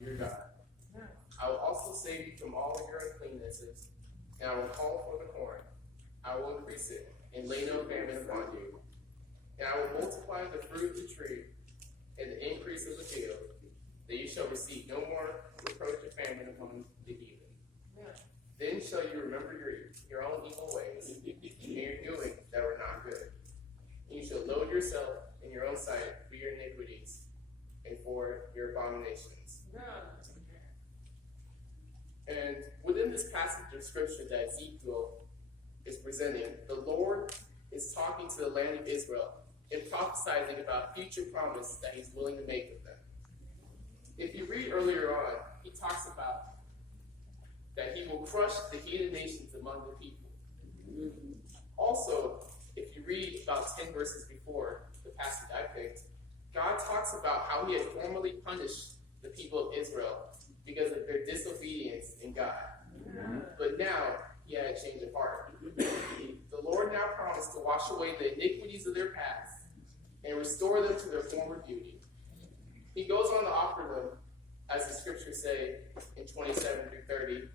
your God. I will also save you from all of your uncleannesses, and I will call for the corn. I will increase it, and lay no famine upon you. And I will multiply the fruit of the tree, and the increase of the field, that you shall receive no more reproach of famine among the heathen. Then shall you remember your own evil ways, and your doings that were not good. And you shall load yourself in your own sight for your iniquities, and for your abominations. And within this passage of scripture that Ezekiel is presenting, the Lord is talking to the land of Israel and prophesying about future promise that he's willing to make with them. If you read earlier on, he talks about that he will crush the heathen nations among the people. Also, if you read about 10 verses before the passage I picked, God talks about how he had formerly punished the people of Israel because of their disobedience in God. But now, he had a change of heart. The Lord now promised to wash away the iniquities of their past and restore them to their former beauty. He goes on to offer them, as the scriptures say in 27 through 30,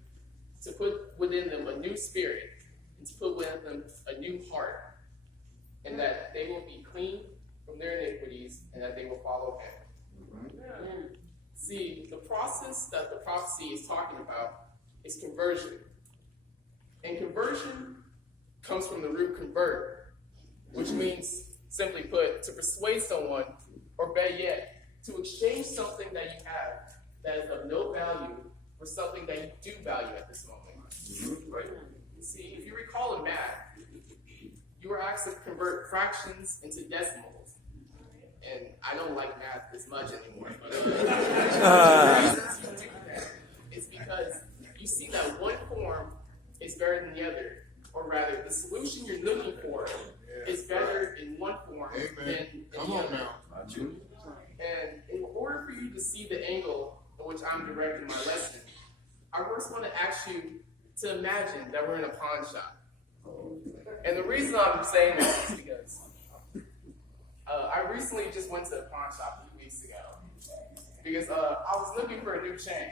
to put within them a new spirit and to put within them a new heart, and that they will be clean from their iniquities and that they will follow him. See, the process that the prophecy is talking about is conversion. And conversion comes from the root convert, which means, simply put, to persuade someone, or better yet, to exchange something that you have that is of no value for something that you do value at this moment. Right? See, if you recall in math, you were asked to convert fractions into decimals. And I don't like math as much anymore. But the reason you do that is because you see that one form is better than the other. Or rather, the solution you're looking for is better in one form than in the other. And in order for you to see the angle in which I'm directing my lesson, I first want to ask you to imagine that we're in a pawn shop. And the reason I'm saying this is because I recently just went to a pawn shop a few weeks ago because I was looking for a new chain.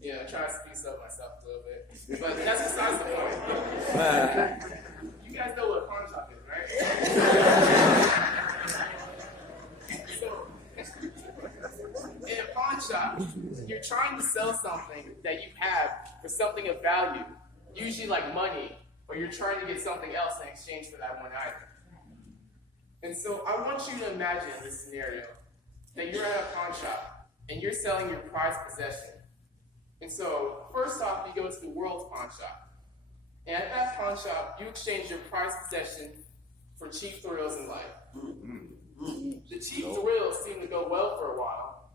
You know, trying to speed up myself a little bit. But that's besides the point. You guys know what a pawn shop is, right? So, in a pawn shop, you're trying to sell something that you have for something of value, usually like money, or you're trying to get something else in exchange for that one item. And so I want you to imagine this scenario, that you're at a pawn shop, and you're selling your prized possession. And so, first off, you go to the world's pawn shop. And at that pawn shop, you exchange your prized possession for cheap thrills in life. The cheap thrills seem to go well for a while.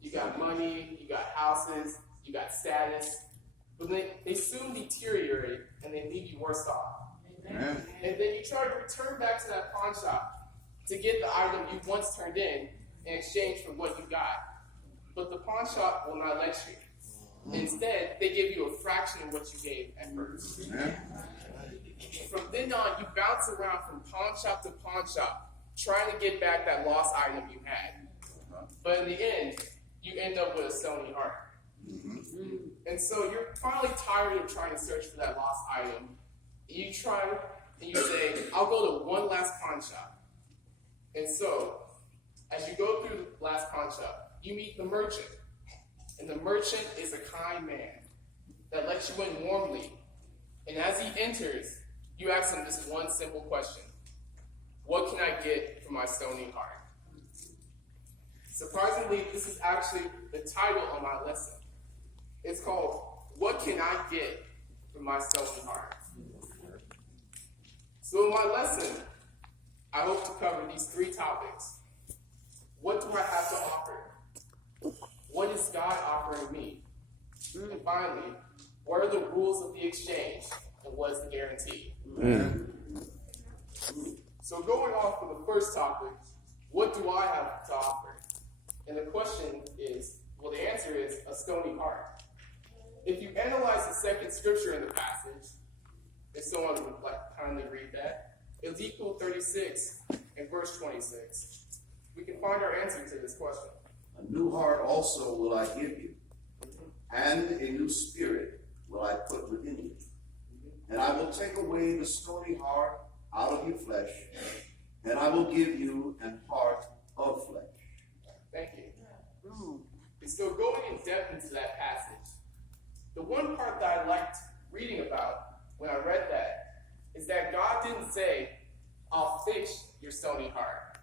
You got money, you got houses, you got status, but they soon deteriorate and they leave you worse off. And then you try to return back to that pawn shop to get the item you once turned in exchange for what you got. But the pawn shop will not let you. Instead, they give you a fraction of what you gave at first. From then on, you bounce around from pawn shop to pawn shop, trying to get back that lost item you had. But in the end, you end up with a stony heart. And so you're finally tired of trying to search for that lost item. You try and you say, I'll go to one last pawn shop. And so, as you go through the last pawn shop, you meet the merchant. And the merchant is a kind man that lets you in warmly. And as he enters, you ask him this one simple question. What can I get for my stony heart? Surprisingly, this is actually the title of my lesson. It's called, What Can I Get for My Stony Heart? So in my lesson, I hope to cover these three topics. What do I have to offer? What is God offering me? And finally, what are the rules of the exchange and what is the guarantee? So going off for the first topic, what do I have to offer? And the question is, well, the answer is a stony heart. If you analyze the second scripture in the passage, if someone would kindly read that, Ezekiel 36 and verse 26, we can find our answer to this question. A new heart also will I give you, and a new spirit will I put within you. And I will take away the stony heart out of your flesh, and I will give you an heart of flesh. Thank you. And so going in depth into that passage, the one part that I liked reading about when I read that is that God didn't say, I'll fix your stony heart,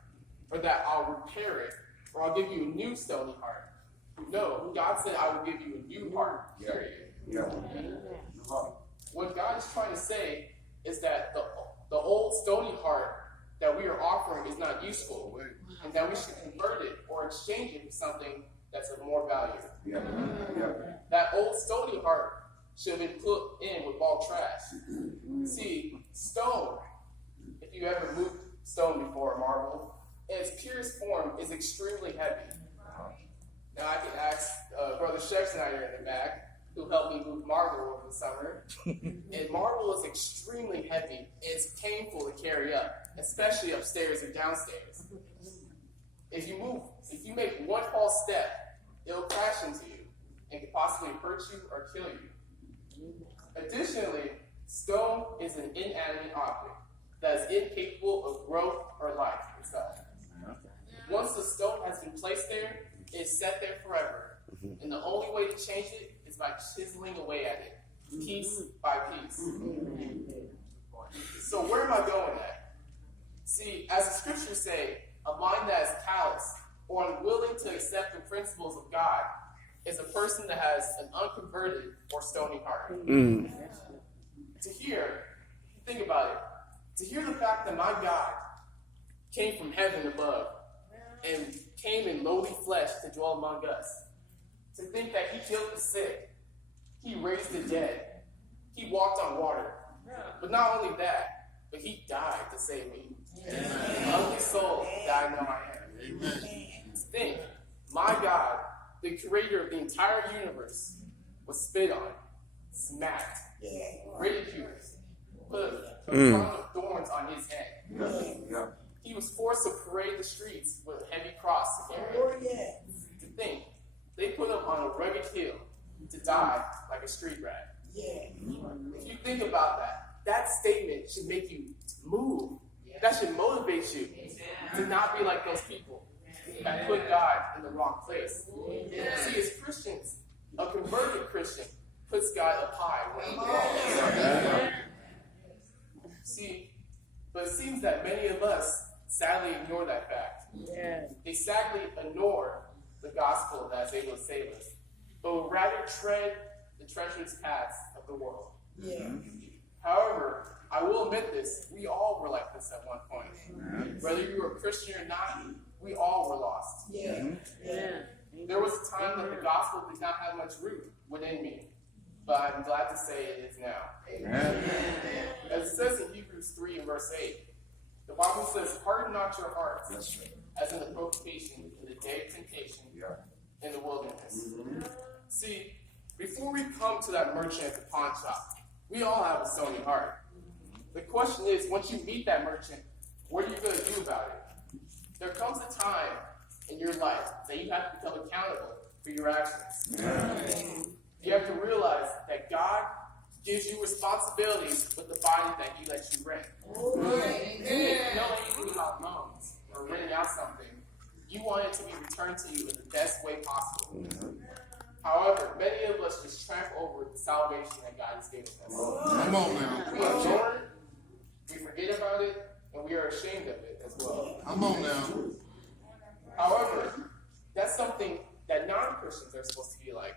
or that I'll repair it, or I'll give you a new stony heart. No, God said, I will give you a new heart, period. Yeah. What God is trying to say is that the old stony heart that we are offering is not useful, and that we should convert it or exchange it for something that's of more value. That old stony heart should have been put in with all trash. See, stone, if you ever moved stone before, marble, in its purest form is extremely heavy. Now I can ask Brother Schexnayder in the back, who helped me move marble over the summer. And marble is extremely heavy. It's painful to carry up, especially upstairs or downstairs. If you make one false step, it'll crash into you and could possibly hurt you or kill you. Additionally, stone is an inanimate object that is incapable of growth or life itself. Once the stone has been placed there, it's set there forever. And the only way to change it is by chiseling away at it, piece by piece. So where am I going at? See, as the scriptures say, a mind that is callous or unwilling to accept the principles of God is a person that has an unconverted or stony heart. Think about it, to hear the fact that my God came from heaven above and came in lowly flesh to dwell among us, to think that he healed the sick, he raised the dead, he walked on water. But not only that, but he died to save me. The ugly soul that I know I am. To think, my God, the creator of the entire universe, was spit on, smacked, ridiculed, put a crown of thorns on his head. He was forced to parade the streets with a heavy cross to carry. To think, they put him on a rugged hill to die like a street rat. If you think about that, that statement should make you move. That should motivate you to not be like those people that put God in the wrong place. See, as Christians, a converted Christian puts God up high. See, but it seems that many of us sadly ignore that fact. They sadly ignore the gospel that is able to save us, but would rather tread the treacherous paths of the world. However, I will admit this, we all were like this at one point. Whether you were a Christian or not, we all were lost. There was a time that the gospel did not have much root within me, but I'm glad to say it is now. As it says in Hebrews 3 and verse 8, the Bible says, harden not your hearts, as in the provocation in the day of temptation in the wilderness. See, before we come to that merchant at the pawn shop, we all have a stony heart. The question is, once you meet that merchant, what are you going to do about it? There comes a time in your life that you have to become accountable for your actions. You have to realize that God gives you responsibilities with the body that he lets you rent. If you know anything about loans or renting out something, you want it to be returned to you in the best way possible. However, many of us just tramp over the salvation that God has given us. Come on now. We ignore it, we forget about it, and we are ashamed of it as well. Come on now. However, that's something that non-Christians are supposed to be like.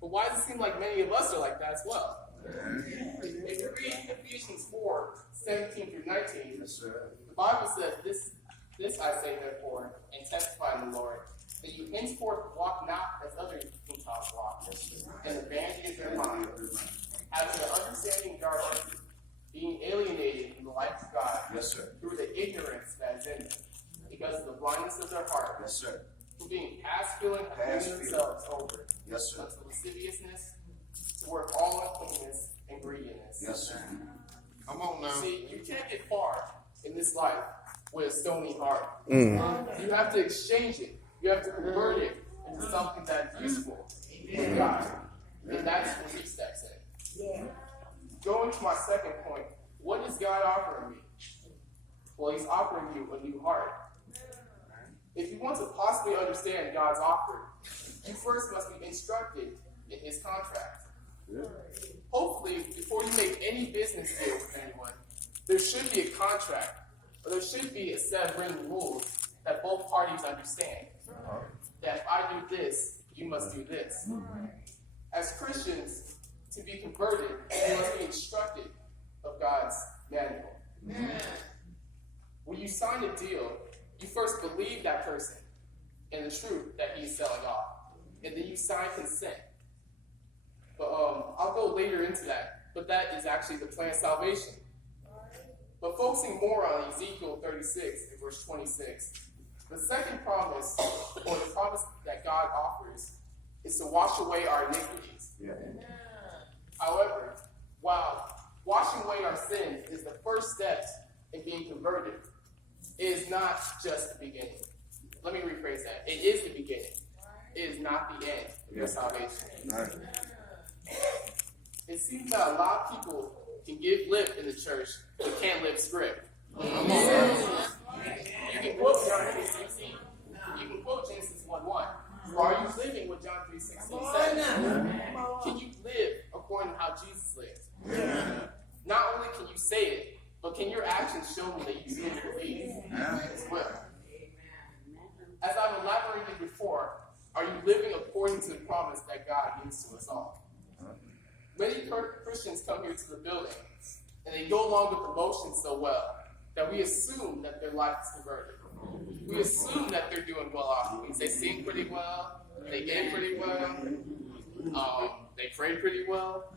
But why does it seem like many of us are like that as well? If you read Ephesians 4, 17 through 19, the Bible says, This I say therefore, and testify in the Lord, that you henceforth walk not as other Gentiles walk, in the vanity of their mind, having an understanding darkened, being alienated from the life of God through the ignorance that is in them, because of the blindness of their heart, who being past feeling have given themselves over unto lasciviousness, to work all uncleanness and greediness. Come on now. See, you can't get far in this life with a stony heart. You have to exchange it. You have to convert it into something that's useful to God. to my second point. What is God offering me? Well, he's offering you a new heart. If you want to possibly understand God's offer, you first must be instructed in his contract. Hopefully, before you make any business deal with anyone, there should be a contract, or there should be a set of written rules that both parties understand. That if I do this, you must do this. As Christians, to be converted, you must be instructed of God's manual. When you sign a deal, you first believe that person and the truth that he's selling off, and then you sign consent. But I'll go later into that, but that is actually the plan of salvation. But focusing more on Ezekiel 36 and verse 26, the second promise, or the promise that God offers, is to wash away our iniquities. However, while washing away our sins is the first step in being converted, it is not just the beginning. Let me rephrase that. It is the beginning. It is not the end of your salvation. It seems that a lot of people can give lip in the church, but can't live script. You can quote John 3:16. You can quote Genesis 1:1. Or are you living what John 3:16 says? Can you live according to how Jesus lived? Not only can you say it, but can your actions show me that you really believe as well? As I've elaborated before, are you living according to the promise that God gives to us all? Many Christians come here to the building, and they go along with the motions so well that we assume that their life is converted. We assume that they're doing well off because they sing pretty well, they give pretty well, they pray pretty well.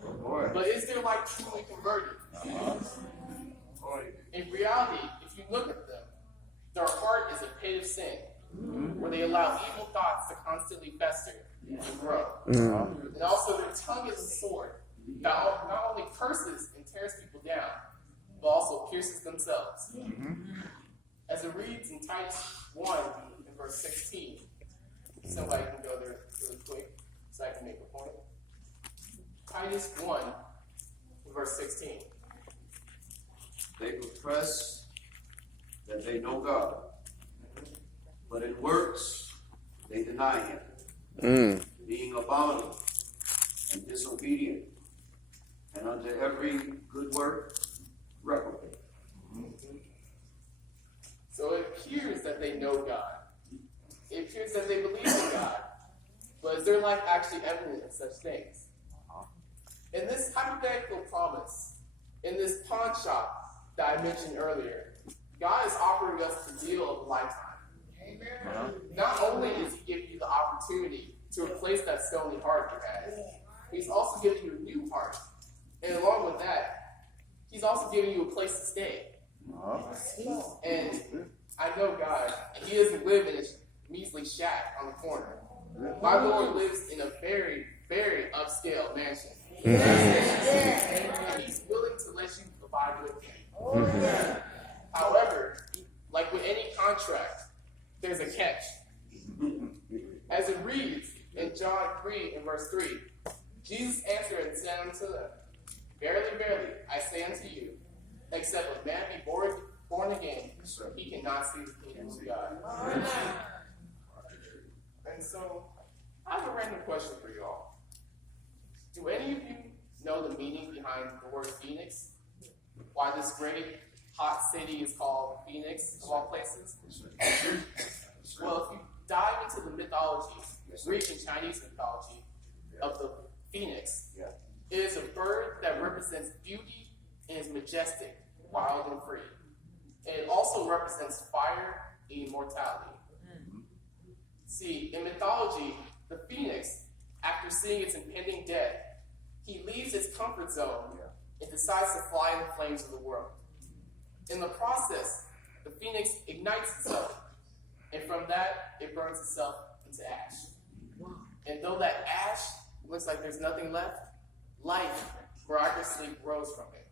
But is their life truly converted? In reality, if you look at them, their heart is a pit of sin, where they allow evil thoughts to constantly fester and grow. And also their tongue is a sword that not only curses and tears people down, but also pierces themselves. As it reads in Titus 1 and verse 16, somebody can go there really quick so I can make a point. Titus 1 and verse 16. They profess that they know God, but in works they deny him, being abominable and disobedient, and unto every good work reprobate. So it appears that they know God. It appears that they believe in God. But is their life actually evident of such things? In this hypothetical promise, in this pawn shop that I mentioned earlier, God is offering us the deal of a lifetime. Not only is he giving you the opportunity to replace that stony heart you had, he's also giving you a new heart. And along with that, he's also giving you a place to stay. And I know God, and he doesn't live in a measly shack on the corner. My Lord lives in a very, very upscale mansion. And he's willing to let you abide with him. However, like with any contract, there's a catch. As it reads in John 3 and verse 3, Jesus answered and said unto them, Verily, verily, I say unto you, except a man be born again, he cannot see the kingdom of God. And so, I have a random question for you all. Do any of you know the meaning behind the word Phoenix? Why this great hot city is called Phoenix, of all places? Well, if you dive into the mythology, Greek and Chinese mythology, of the phoenix, it is a bird that represents beauty and is majestic, wild, and free. And it also represents fire and immortality. See, in mythology, the phoenix, after seeing its impending death, he leaves its comfort zone and decides to fly in the flames of the world. In the process, the phoenix ignites itself, and from that, it burns itself into ash. And though that ash looks like there's nothing left, life miraculously grows from it.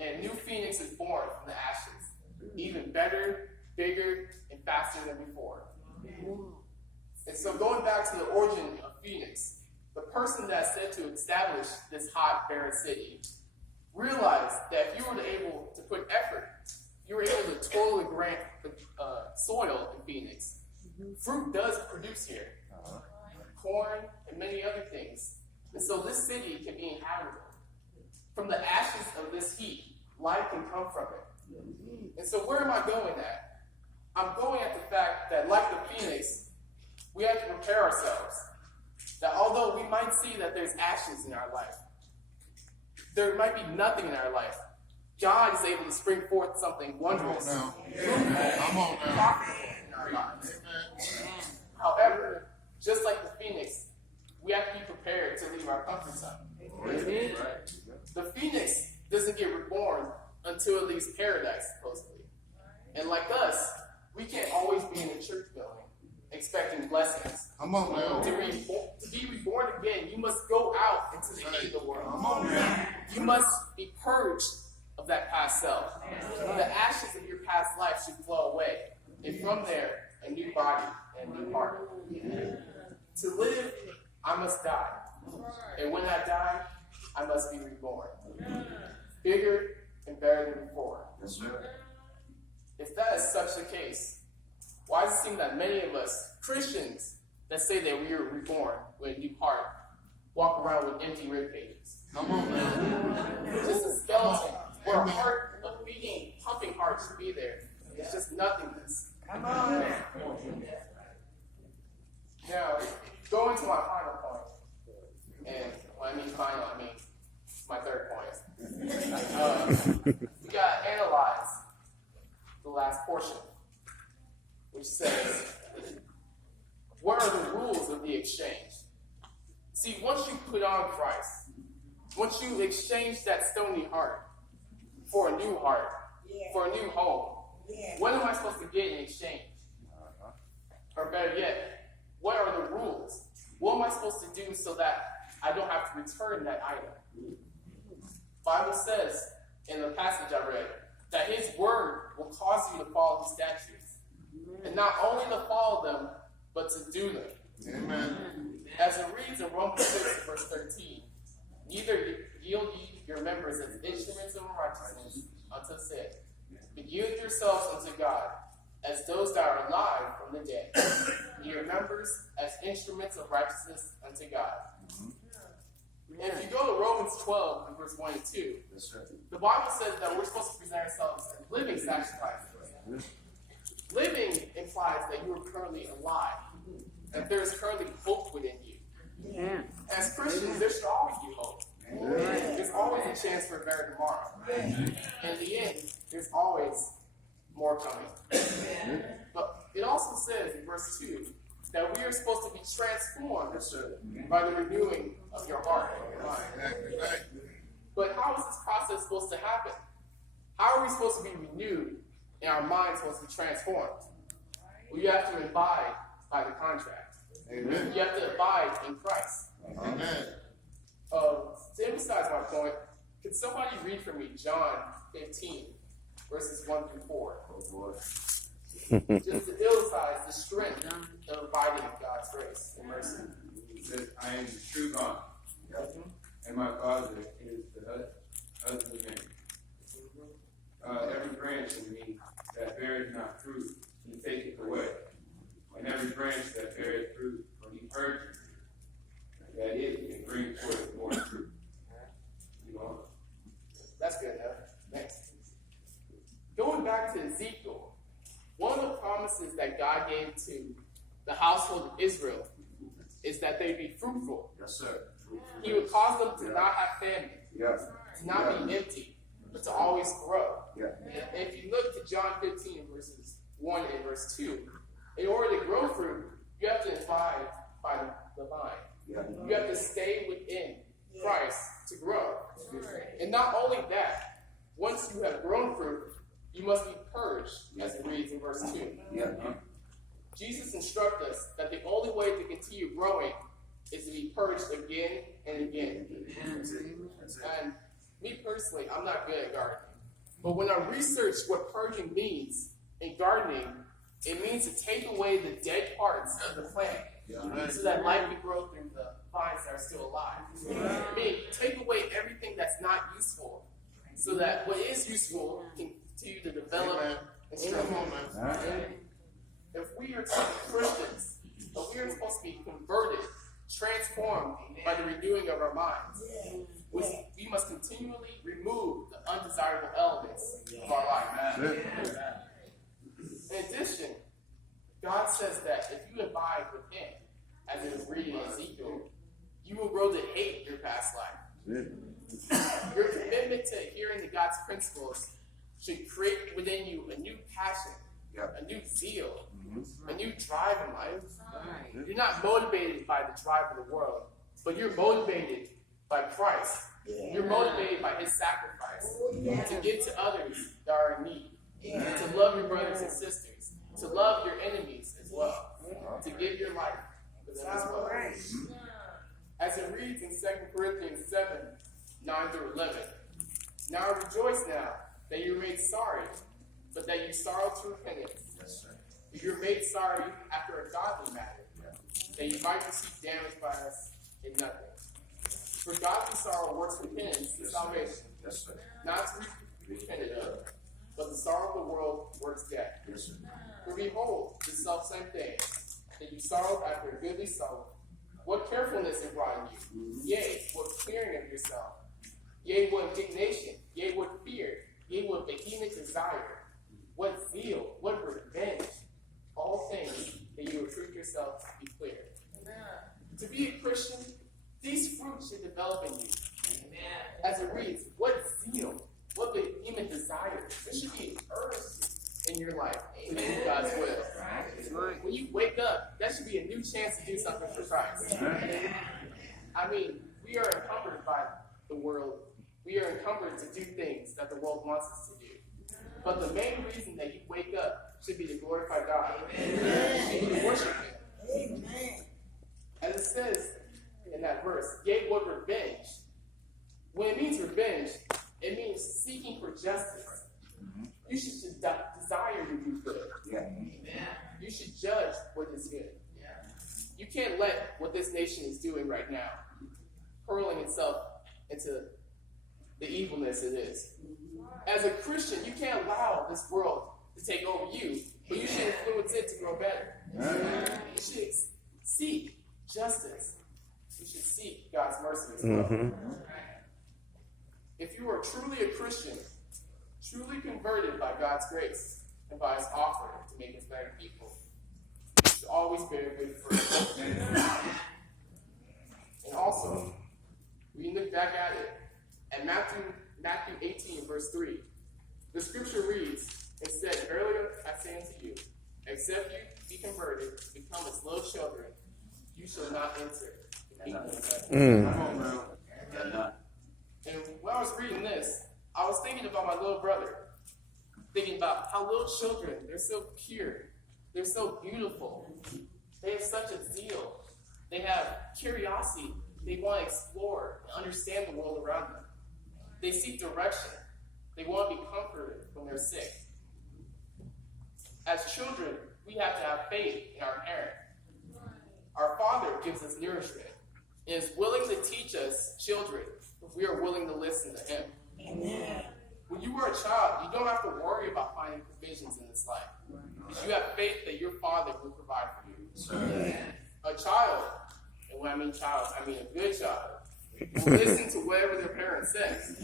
And a new phoenix is born from the ashes, even better, bigger, and faster than before. And so going back to the origin of Phoenix, the person that's said to establish this hot, barren city, realize that if you were able to put effort, you were able to toil and grant the soil in Phoenix. Fruit does produce here. Corn and many other things. And so this city can be inhabitable. From the ashes of this heat, life can come from it. And so where am I going at? I'm going at the fact that like the Phoenix, we have to prepare ourselves. That although we might see that there's ashes in our life, there might be nothing in our life, God is able to spring forth something wondrous, Come on now. profitable in our lives. However, just like the Phoenix, we have to be prepared to leave our comfort zone. The Phoenix doesn't get reborn until it leaves paradise, supposedly. And like us, we can't always be in a church building expecting blessings. Come on now. To be reborn again, you must go out into the heat of the world. Come on now. You must be purged of that past self. The ashes of your past life should flow away. And from there, a new body and a new heart. To live, I must die. And when I die, I must be reborn. Bigger and better than before. Yes, sir. If that is such the case, why does it seem that many of us, Christians, that say that we are reborn with a new heart, walk around with empty rib cages? Come on now. Just a skeleton where a heart, a beating, pumping heart should be there. It's just nothingness. Come on. Now, going to my final point, and when I mean final, I mean my third point. We got to analyze the last portion, which says, what are the rules of the exchange? See, once you put on Christ, once you exchange that stony heart for a new heart, for a new home, what am I supposed to get in exchange? Or better yet, what are the rules? What am I supposed to do so that I don't have to return that item? Bible says in the passage I read that his word will cause you to follow his statutes. And not only to follow them, but to do them. Amen. As it reads in Romans 6, verse 13, neither yield ye your members as instruments of righteousness unto sin, but yield yourselves unto God as those that are alive from the dead, and your members as instruments of righteousness unto God. And if you go to Romans 12, and verse 1 and 2, Yes, sir. the Bible says that we're supposed to present ourselves as living sacrifices. Living implies that you are currently alive, that there is currently hope within you. Yeah. As Christians, there should always be hope. There's always a chance for a better tomorrow. In the end, there's always more coming. But it also says in verse 2 that we are supposed to be transformed Yes, sir. by the renewing of your heart and your mind. Exactly. But how is this process supposed to happen? How are we supposed to be renewed and our minds supposed to be transformed? Well, you have to abide by the contract. Amen. You have to abide in Christ. Amen. To emphasize my point, can somebody read for me John 15, verses 1 through 4? Oh, boy. Just to illustrate the strength of abiding in God's grace and mercy. It says, I am the true God, and my Father is the husbandman. Every branch in me that beareth not fruit, he taketh away. And every branch that beareth fruit, he purges, that it can bring forth more fruit. You know? That's good enough. Next. Going back to Ezekiel, one of the promises that God gave to the household of Israel is that they'd be fruitful. Yes, sir. He would cause them to not have famine, Yeah. to not be empty, but to always grow. Yeah. And if you look to John 15, verses 1 and verse 2, in order to grow fruit, you have to abide by the vine. Yeah. You have to stay within Christ to grow. And not only that, once you have grown fruit, you must be purged, as it reads in verse 2. Yeah. Jesus instructs us that the only way to continue growing is to be purged again and again. That's it. And me personally, I'm not good at gardening. But when I researched what purging means in gardening, it means to take away the dead parts of the plant so that life can grow through the vines that are still alive. Meaning, take away everything that's not useful so that what is useful can continue to develop and strengthen. If we are to be Christians, if we are supposed to be converted, transformed by the renewing of our minds, we must continually remove the undesirable elements of our life. In addition, God says that if you abide with Him, as it is reading in Ezekiel, you will grow to hate your past life. Your commitment to adhering to God's principles should create within you a new passion, a new zeal, a new drive in life. You're not motivated by the drive of the world, but you're motivated by Christ. You're motivated by His sacrifice to give to others that are in need, to love your brothers and sisters, to love your enemies as well, to give your life for them as well. As it reads in 2 Corinthians 7, 9 through 11, now rejoice now that you're made sorry, but that you sorrow to repentance. That you're made sorry after a godly matter, that you might receive damage by us in nothing. For godly sorrow works repentance and salvation, not to be repented of, but the sorrow of the world works death. For behold, the selfsame thing, that you sorrowed after a goodly sorrow, what carefulness it brought in you, yea, what clearing of yourself, yea, what indignation, yea, what fear, yea, what vehement desire, what zeal, what revenge, all things that you will prove yourself to be clear. To be a Christian, these fruits should develop in you. As it reads, what zeal, what vehement desire, there should be urgency in your life to do God's will. When you wake up, that should be a new chance to do something for Christ. I mean, we are encumbered by the world. We are encumbered to do things that the world wants us to do. But the main reason that you wake up should be to glorify God. And to worship Him. As it says in that verse, yea, what revenge. When it means revenge, it means seeking for justice. You should desire to do good. You should judge what is good. You can't let what this nation is doing right now, hurling itself into the evilness it is. As a Christian, you can't allow this world to take over you, but you should influence it to grow better. You should seek justice. You should seek God's mercy as well. If you are truly a Christian, truly converted by God's grace and by His offer to make us better people, you should always bear good fruit. And also, we look back at it, at Matthew 18, verse 3, the scripture reads, it said, verily I say unto you, except you be converted, become as little children, you shall not enter the kingdom of heaven. And when I was reading this, I was thinking about my little brother, thinking about how little children, they're so pure, they're so beautiful, they have such a zeal, they have curiosity, they want to explore and understand the world around them. They seek direction. They want to be comforted when they're sick. As children, we have to have faith in our parent. Our Father gives us nourishment and is willing to teach us children if we are willing to listen to Him. When you are a child, you don't have to worry about finding provisions in this life. Because you have faith that your Father will provide for you. A child, and when I mean child, I mean a good child, will listen to whatever their parent says.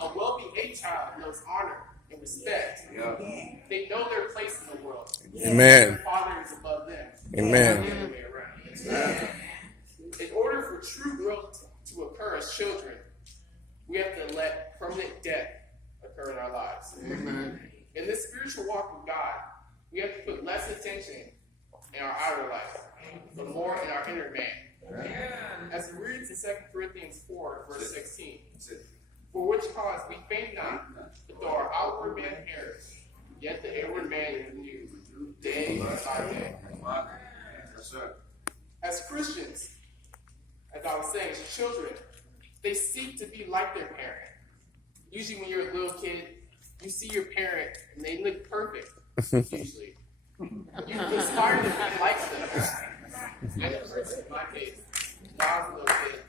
A well-behaved child knows honor and respect. They know their place in the world. Their Father is above them. Not the other way around. In order for true growth to occur as children, we have to let permanent death occur in our lives. In this spiritual walk with God, we have to put less attention in our outer life, but more in our inner man. As it reads in 2 Corinthians 4, verse 16, for which cause we faint not, but though our outward man perish, yet the inward man is renewed day by day. As Christians, as I was saying, as children, they seek to be like their parent. Usually when you're a little kid, you see your parent and they look perfect, usually. You aspire to be like them. And in my case, when I was a little kid,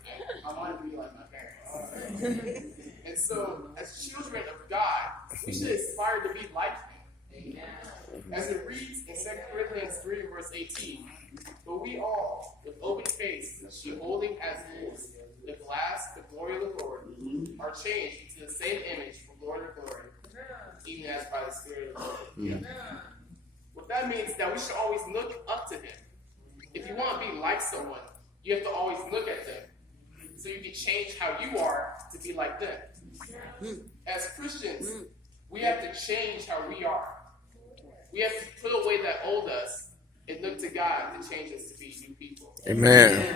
I wanted to be like my parents. And so, as children of God, we should aspire to be like him. Amen. As it reads in 2 Corinthians 3, verse 18, but we all, with open face, beholding as it is the glass, the glory of the Lord, are changed into the same image from glory to glory, even as by the Spirit of the Lord. What that means is that we should always look up to him. If you want to be like someone, you have to always look at them, so you can change how you are to be like them. As Christians, we have to change how we are. We have to put away that old us and look to God to change us to be new people. Amen.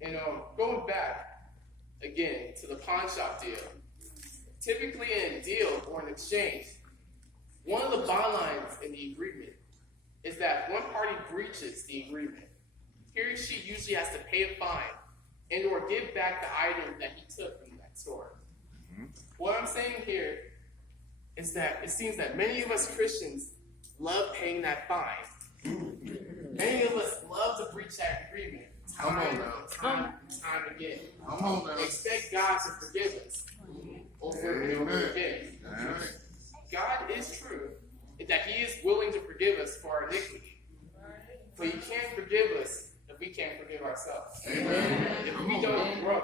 And going back again to the pawn shop deal, typically in a deal or an exchange, one of the bond lines in the agreement is that one party breaches the agreement. He or she usually has to pay a fine and or give back the item that he took from that store. What I'm saying here is that it seems that many of us Christians love paying that fine. Many of us love to breach that agreement time again. Come on now. Expect God to forgive us over and over again. God is true in that he is willing to forgive us for our iniquity. But he can't forgive us if we can't forgive ourselves. If we don't grow,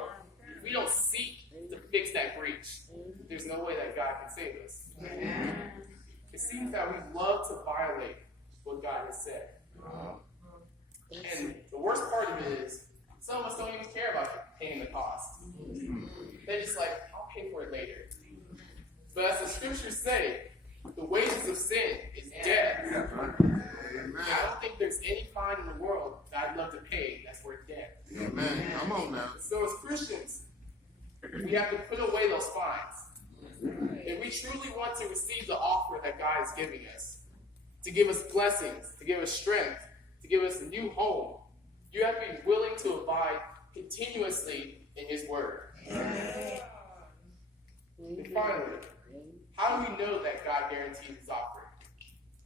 if we don't seek to fix that breach, there's no way that God can save us. It seems that we love to violate what God has said. And the worst part of it is, some of us don't even care about paying the cost. They're just like, I'll pay for it later. But as the scriptures say, the wages of sin is death. I don't think there's any fine in the world that I'd love to pay that's worth death. Amen. Come on now. So as Christians, we have to put away those fines. If we truly want to receive the offer that God is giving us, to give us blessings, to give us strength, to give us a new home, you have to be willing to abide continuously in his word. And finally, how do we know that God guarantees his offering?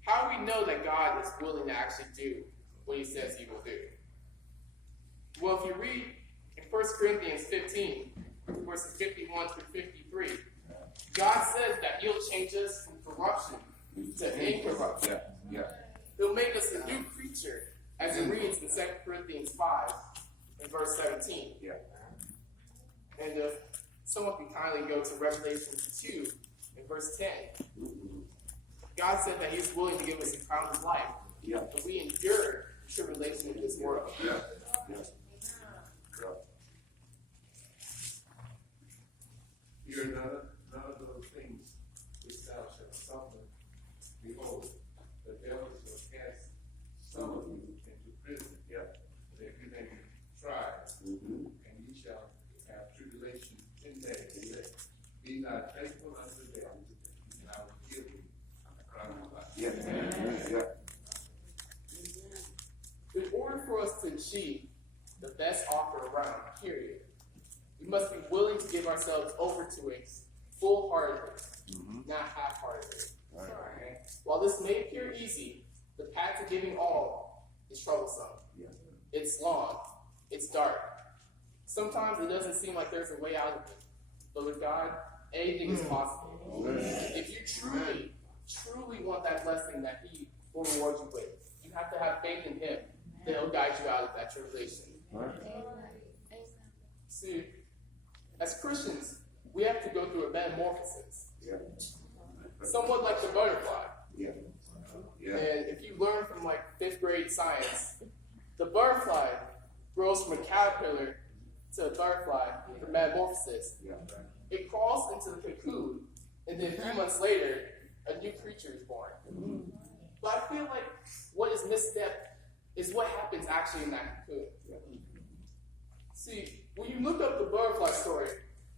How do we know that God is willing to actually do what he says he will do? Well, if you read in 1 Corinthians 15, verses 51 through 53, God says that he'll change us from corruption to incorruption. He'll make us a new creature, as it reads in 2 Corinthians 5 and verse 17. And if someone can kindly go to Revelation 2 and verse 10. God said that he's willing to give us a crown of life, but we endure the tribulation of this world. Fear none of those things which thou shalt suffer. Behold, the devil shall cast some of you into prison, that you may be tried, and ye shall have tribulation 10 days. Be not faithful unto death, and I will give you a crown of life. In order for us to achieve the best offer around, period, we must be willing to give ourselves over to it full-heartedly, not half-heartedly. Okay? While this may appear easy, the path to giving all is troublesome. It's long. It's dark. Sometimes it doesn't seem like there's a way out of it. But with God, anything is possible. If you truly want that blessing that he will reward you with, you have to have faith in him that he'll guide you out of that tribulation. See, as Christians, we have to go through a metamorphosis. Somewhat like the butterfly. And if you learn from like 5th grade science, the butterfly grows from a caterpillar to a butterfly for metamorphosis. It crawls into the cocoon, and then a few months later, a new creature is born. But I feel like what is misstepped is what happens actually in that cocoon. See, when you look up the butterfly story,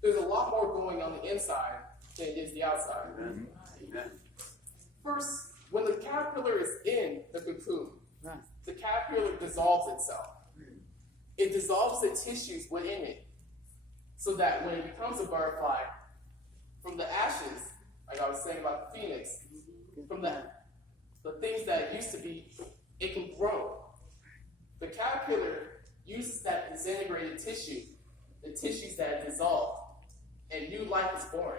there's a lot more going on the inside than it is the outside. First, when the caterpillar is in the cocoon, the caterpillar dissolves itself. It dissolves the tissues within it, so that when it becomes a butterfly, from the ashes, like I was saying about the phoenix, from the things that it used to be, it can grow. The caterpillar uses that disintegrated tissue, the tissues that are dissolved, and new life is born.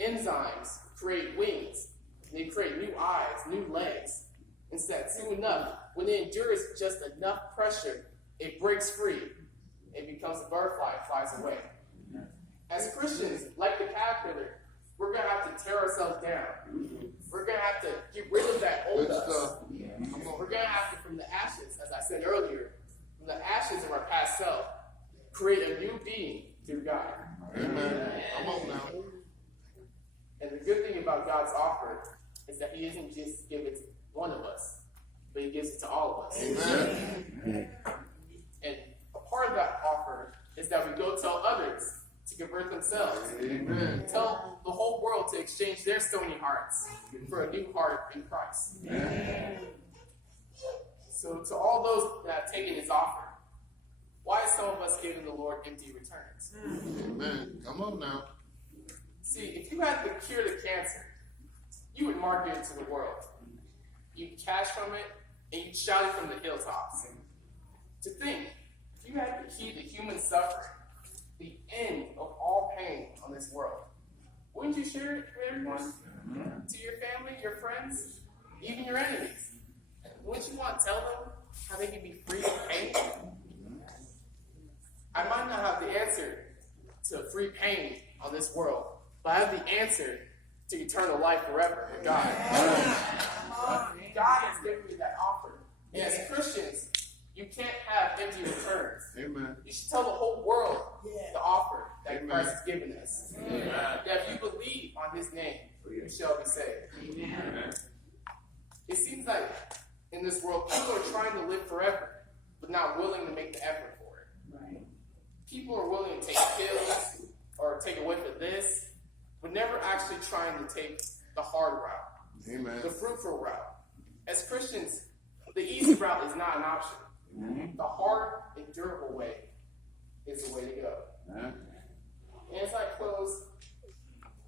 Enzymes create wings. They create new eyes, new legs. Instead, soon enough, when it endures just enough pressure, it breaks free. It becomes a butterfly and flies away. As Christians, like the caterpillar, we're going to have to tear ourselves down. We're going to have to get rid of that old Good us. stuff. We're going to have to, from the ashes, as I said earlier, from the ashes of our past self, create a new being through God. Amen. Come on now. And the good thing about God's offer is that he doesn't just give it to one of us, but he gives it to all of us. Amen. And a part of that offer is that we go tell others to convert themselves. Amen. Tell the whole world to exchange their stony hearts for a new heart in Christ. Amen. So to all those that have taken his offer, why is some of us giving the Lord empty returns? Amen. Come on now. See, if you had the cure to cancer, you would market it to the world. You'd cash from it, and you'd shout it from the hilltops. To think, if you had the key to human suffering, the end of all pain on this world, wouldn't you share it with everyone? To your family, your friends, even your enemies? Wouldn't you want to tell them how they can be free of pain? I might not have the answer to free pain on this world, but I have the answer to eternal life forever with God. God has given me that offer. And as Christians, you can't have empty returns. Amen. You should tell the whole world the offer that Christ has given us. That if you believe on his name, you shall be saved. Amen. It seems like in this world, people are trying to live forever, but not willing to make the effort for it. People are willing to take pills or take a whiff of this, but never actually trying to take the hard route, Amen. the fruitful route. As Christians, the easy route is not an option. The hard and durable way is the way to go. And as I close,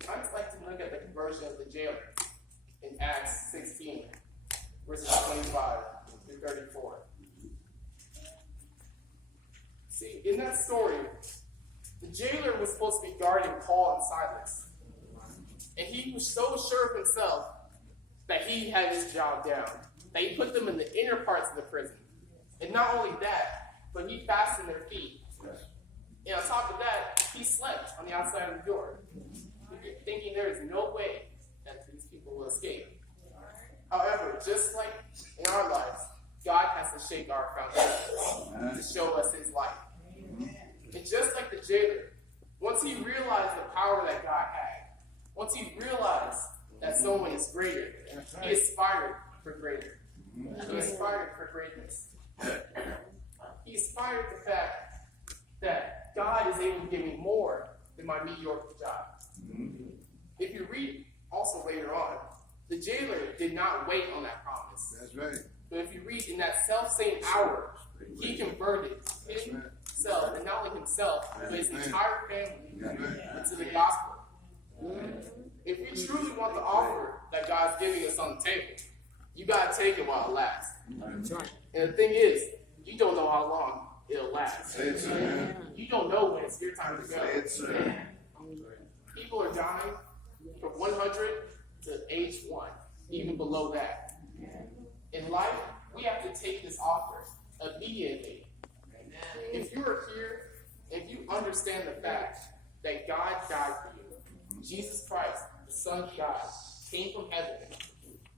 I'd just like to look at the conversion of the jailer in Acts 16, verses 25 through 34. See, in that story, the jailer was supposed to be guarding Paul and Silas. And he was so sure of himself that he had his job down, that he put them in the inner parts of the prison. And not only that, but he fastened their feet. And on top of that, he slept on the outside of the door, thinking there is no way that these people will escape. However, just like in our lives, God has to shake our foundations to show us his light. And just like the jailer, once he realized the power that God had, once he realized that someone is greater, he aspired for greater. He aspired for greatness. He aspired the fact that God is able to give me more than my mediocre job. If you read also later on, the jailer did not wait on that promise. That's right. But if you read in that self-same hour, he converted himself, and not only himself, but his entire family into the gospel. If we truly want the offer that God's giving us on the table, you got to take it while it lasts. And the thing is, you don't know how long it'll last. You don't know when it's your time to go. People are dying from 100 to age 1, even below that. In life, we have to take this offer immediately. If you are here, if you understand the fact that God died for you, Jesus Christ, the Son of God, came from heaven,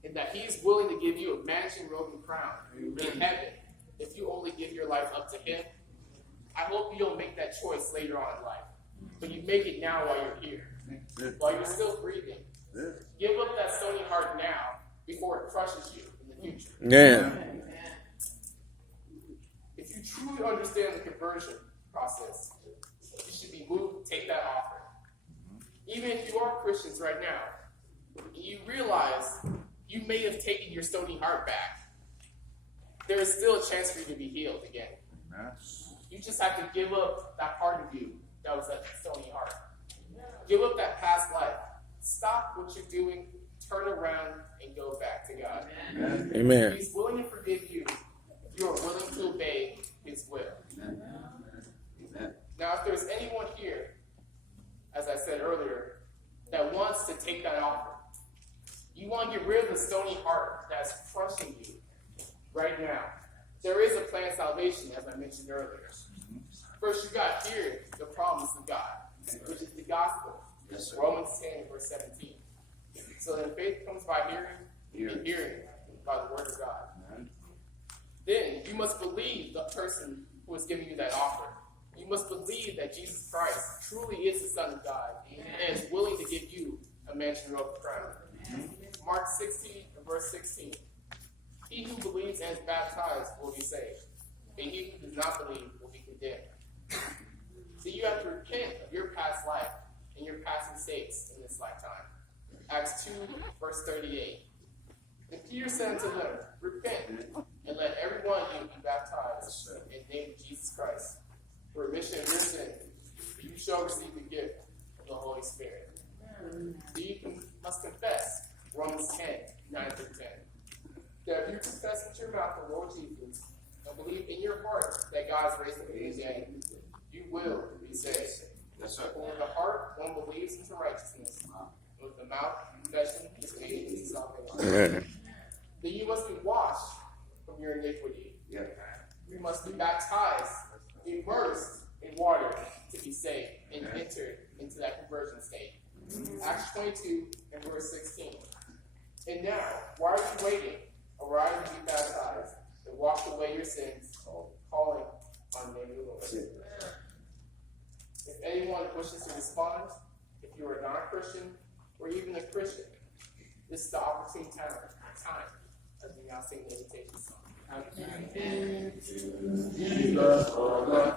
and that he is willing to give you a mansion, robe, and crown in heaven if you only give your life up to him, I hope you don't make that choice later on in life, but you make it now while you're here, while you're still breathing. Give up that stony heart now before it crushes you in the future. Yeah. If you truly understand the conversion process, you should be moved to take that offer. Even if you are Christians right now, you realize you may have taken your stony heart back. There is still a chance for you to be healed again. You just have to give up that part of you that was that stony heart. Give up that past life. Stop what you're doing, turn around, and go back to God. Amen. He's willing to forgive you if you are willing to obey his will. Now, if there's anyone here want to get rid of the stony heart that's crushing you right now. There is a plan of salvation, as I mentioned earlier. First, you got to hear the promise of God, which is the gospel. Yes, sir. Romans 10, verse 17. So then faith comes by hearing, and hearing by the word of God. Then you must believe the person who is giving you that offer. You must believe that Jesus Christ truly is the Son of God and is willing to give you a mansion robe crown. Mark 16 and verse 16. He who believes and is baptized will be saved, but he who does not believe will be condemned. So you have to repent of your past life and your past mistakes in this lifetime. Acts 2, verse 38. And Peter said unto them, repent, and let every one of you be baptized in the name of Jesus Christ, for remission of your sins, and you shall receive the gift of the Holy Spirit. So you must confess, Romans 10, 9 through 10. That if you confess with your mouth the Lord Jesus, and believe in your heart that God has raised him from the dead, you will be saved. Yes, sir. For with the heart one believes into righteousness, and with the mouth confession is made into salvation. Then you must be washed from your iniquity. Yeah. You must be baptized, immersed in water to be saved and entered into that conversion state. Acts 22 and verse 16. And now, why are you waiting? Arise and be baptized, and wash away your sins, calling on the name of the Lord. If anyone wishes to respond, if you are not a Christian or even a Christian, this is the opportune time as we now sing the invitation song. Jesus for the